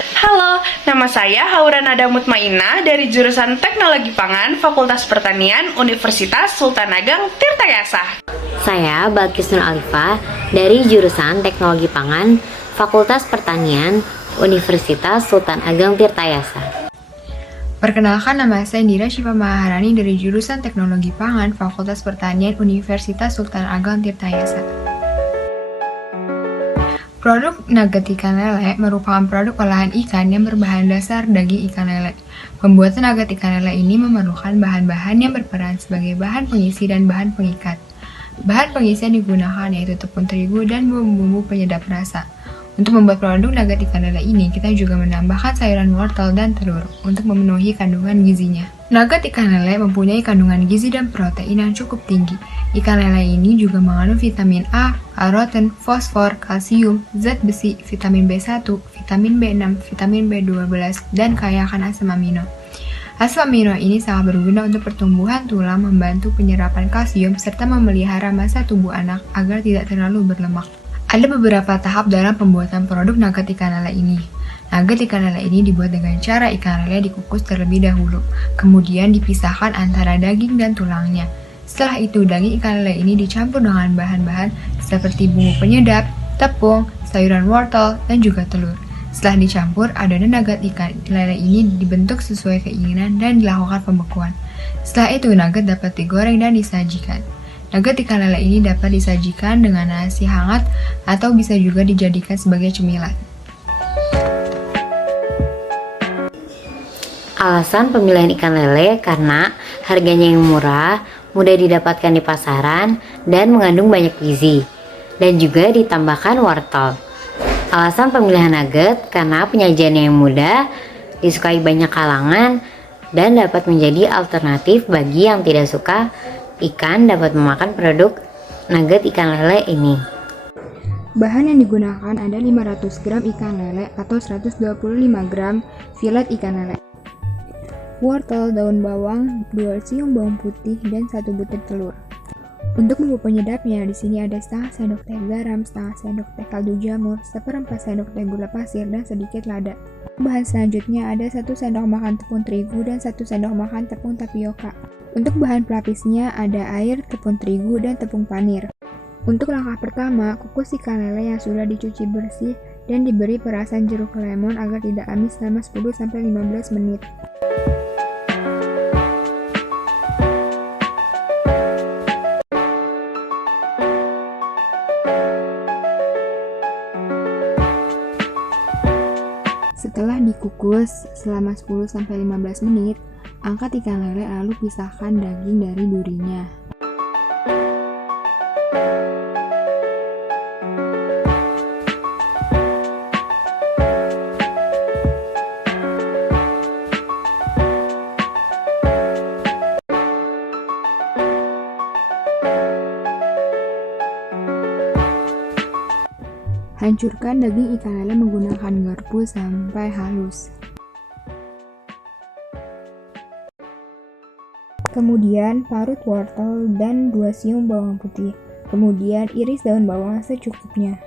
Halo, nama saya Haura Nada Mutmainah dari jurusan Teknologi Pangan, Fakultas Pertanian, Universitas Sultan Ageng, Tirtayasa. Saya Balkis Nur Alifah dari jurusan Teknologi Pangan, Fakultas Pertanian, Universitas Sultan Ageng Tirtayasa. Perkenalkan, nama saya Indira Syifa Maharani dari jurusan Teknologi Pangan, Fakultas Pertanian, Universitas Sultan Ageng Tirtayasa. Produk nugget ikan lele merupakan produk olahan ikan yang berbahan dasar daging ikan lele. Pembuatan nugget ikan lele ini memerlukan bahan-bahan yang berperan sebagai bahan pengisi dan bahan pengikat. Bahan pengisi yang digunakan yaitu tepung terigu dan bumbu-bumbu penyedap rasa. Untuk membuat produk nugget ikan lele ini, kita juga menambahkan sayuran wortel dan telur untuk memenuhi kandungan gizinya. Nugget ikan lele mempunyai kandungan gizi dan protein yang cukup tinggi. Ikan lele ini juga mengandung vitamin A, karoten, fosfor, kalsium, zat besi, vitamin B1, vitamin B6, vitamin B12, dan kaya akan asam amino. Asam amino ini sangat berguna untuk pertumbuhan tulang, membantu penyerapan kalsium, serta memelihara massa tubuh anak agar tidak terlalu berlemak. Ada beberapa tahap dalam pembuatan produk nugget ikan lele ini. Nugget ikan lele ini dibuat dengan cara ikan lele dikukus terlebih dahulu, kemudian dipisahkan antara daging dan tulangnya. Setelah itu, daging ikan lele ini dicampur dengan bahan-bahan seperti bumbu penyedap, tepung, sayuran wortel, dan juga telur. Setelah dicampur, adonan nugget ikan lele ini dibentuk sesuai keinginan dan dilakukan pembekuan. Setelah itu, nugget dapat digoreng dan disajikan. Nugget ikan lele ini dapat disajikan dengan nasi hangat atau bisa juga dijadikan sebagai cemilan. Alasan pemilihan ikan lele karena harganya yang murah, mudah didapatkan di pasaran, dan mengandung banyak gizi, dan juga ditambahkan wortel. Alasan pemilihan nugget karena penyajiannya yang mudah, disukai banyak kalangan, dan dapat menjadi alternatif bagi yang tidak suka ikan dapat memakan produk nugget ikan lele ini. Bahan yang digunakan ada 500 gram ikan lele atau 125 gram filet ikan lele, wortel, daun bawang, 2 siung bawang putih, dan 1 butir telur. Untuk bumbu penyedapnya, di sini ada setengah sendok teh garam, setengah sendok teh kaldu jamur, seperempat sendok teh gula pasir, dan sedikit lada. Bahan selanjutnya ada 1 sendok makan tepung terigu dan 1 sendok makan tepung tapioka. Untuk bahan pelapisnya ada air, tepung terigu, dan tepung panir. Untuk langkah pertama, kukus ikan lele yang sudah dicuci bersih dan diberi perasan jeruk lemon agar tidak amis selama 10-15 menit. Setelah dikukus selama 10-15 menit, angkat ikan lele lalu pisahkan daging dari durinya. Hancurkan daging ikan lele menggunakan garpu sampai halus. Kemudian parut wortel dan 2 siung bawang putih. Kemudian iris daun bawang secukupnya.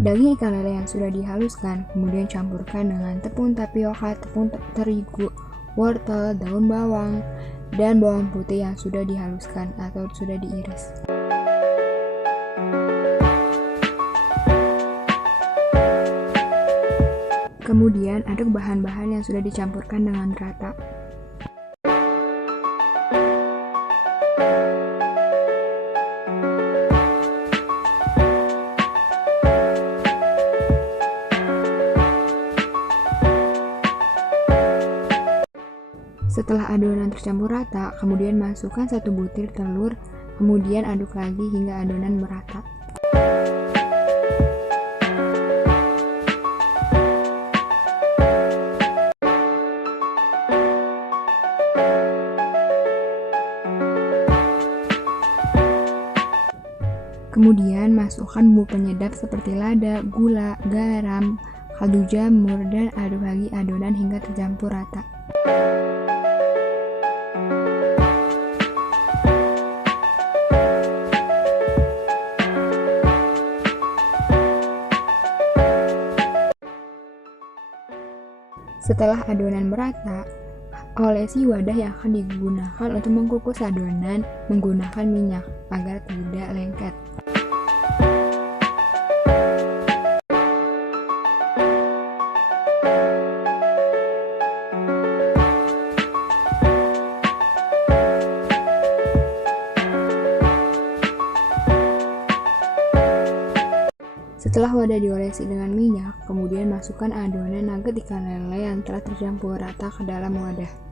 Daging ikan lele yang sudah dihaluskan, kemudian campurkan dengan tepung tapioka, tepung terigu, wortel, daun bawang, dan bawang putih yang sudah dihaluskan atau sudah diiris. Kemudian aduk bahan-bahan yang sudah dicampurkan dengan rata. Setelah adonan tercampur rata, kemudian masukkan 1 butir telur, kemudian aduk lagi hingga adonan merata. Kemudian masukkan bumbu penyedap seperti lada, gula, garam, kaldu jamur, dan aduk lagi adonan hingga tercampur rata. Setelah adonan merata, olesi wadah yang akan digunakan untuk mengukus adonan menggunakan minyak agar tidak lengket. Setelah wadah diolesi dengan minyak, kemudian masukkan adonan nugget ikan lele yang telah tercampur rata ke dalam wadah.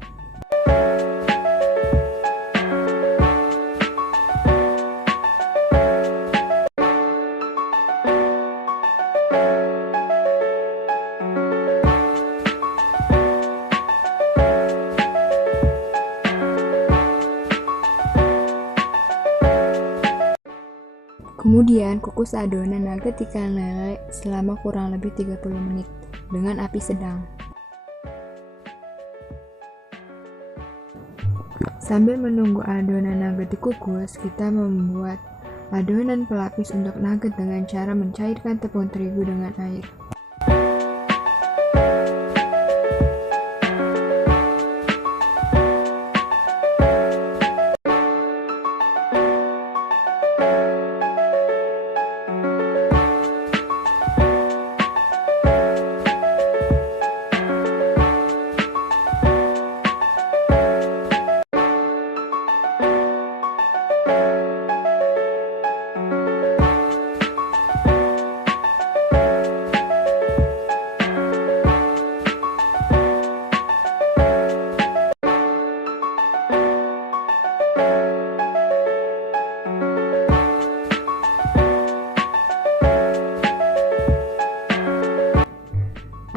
Kemudian kukus adonan nugget ikan lele selama kurang lebih 30 menit dengan api sedang. Sambil menunggu adonan nugget dikukus, kita membuat adonan pelapis untuk nugget dengan cara mencairkan tepung terigu dengan air.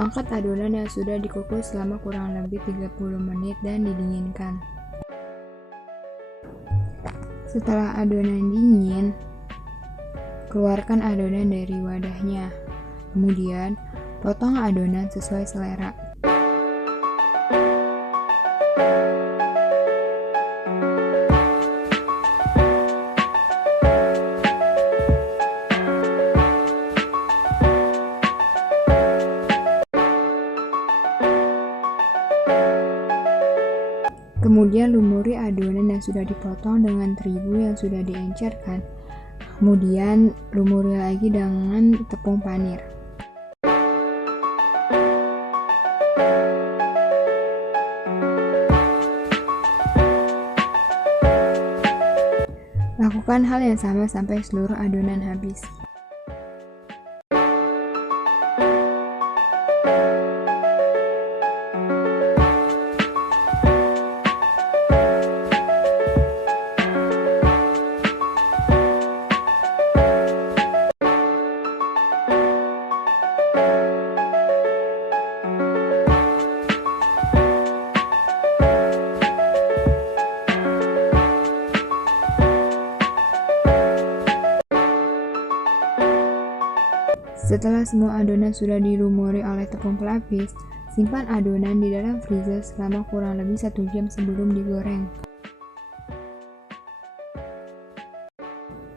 Angkat adonan yang sudah dikukus selama kurang lebih 30 menit dan didinginkan. Setelah adonan dingin, keluarkan adonan dari wadahnya. Kemudian, potong adonan sesuai selera. Kemudian lumuri adonan yang sudah dipotong dengan terigu yang sudah diencerkan. Kemudian lumuri lagi dengan tepung panir. Lakukan hal yang sama sampai seluruh adonan habis. Setelah semua adonan sudah dilumuri oleh tepung pelapis, simpan adonan di dalam freezer selama kurang lebih 1 jam sebelum digoreng.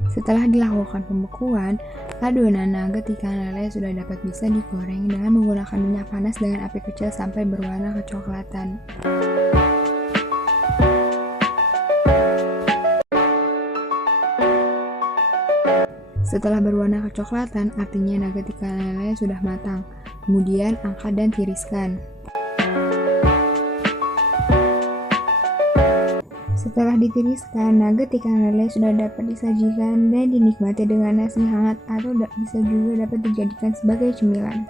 Setelah dilakukan pembekuan, adonan nugget ikan lele sudah dapat bisa digoreng dengan menggunakan minyak panas dengan api kecil sampai berwarna kecoklatan. Setelah berwarna kecoklatan, artinya nugget ikan lele sudah matang. Kemudian angkat dan tiriskan. Setelah ditiriskan, nugget ikan lele sudah dapat disajikan dan dinikmati dengan nasi hangat atau bisa juga dapat dijadikan sebagai cemilan.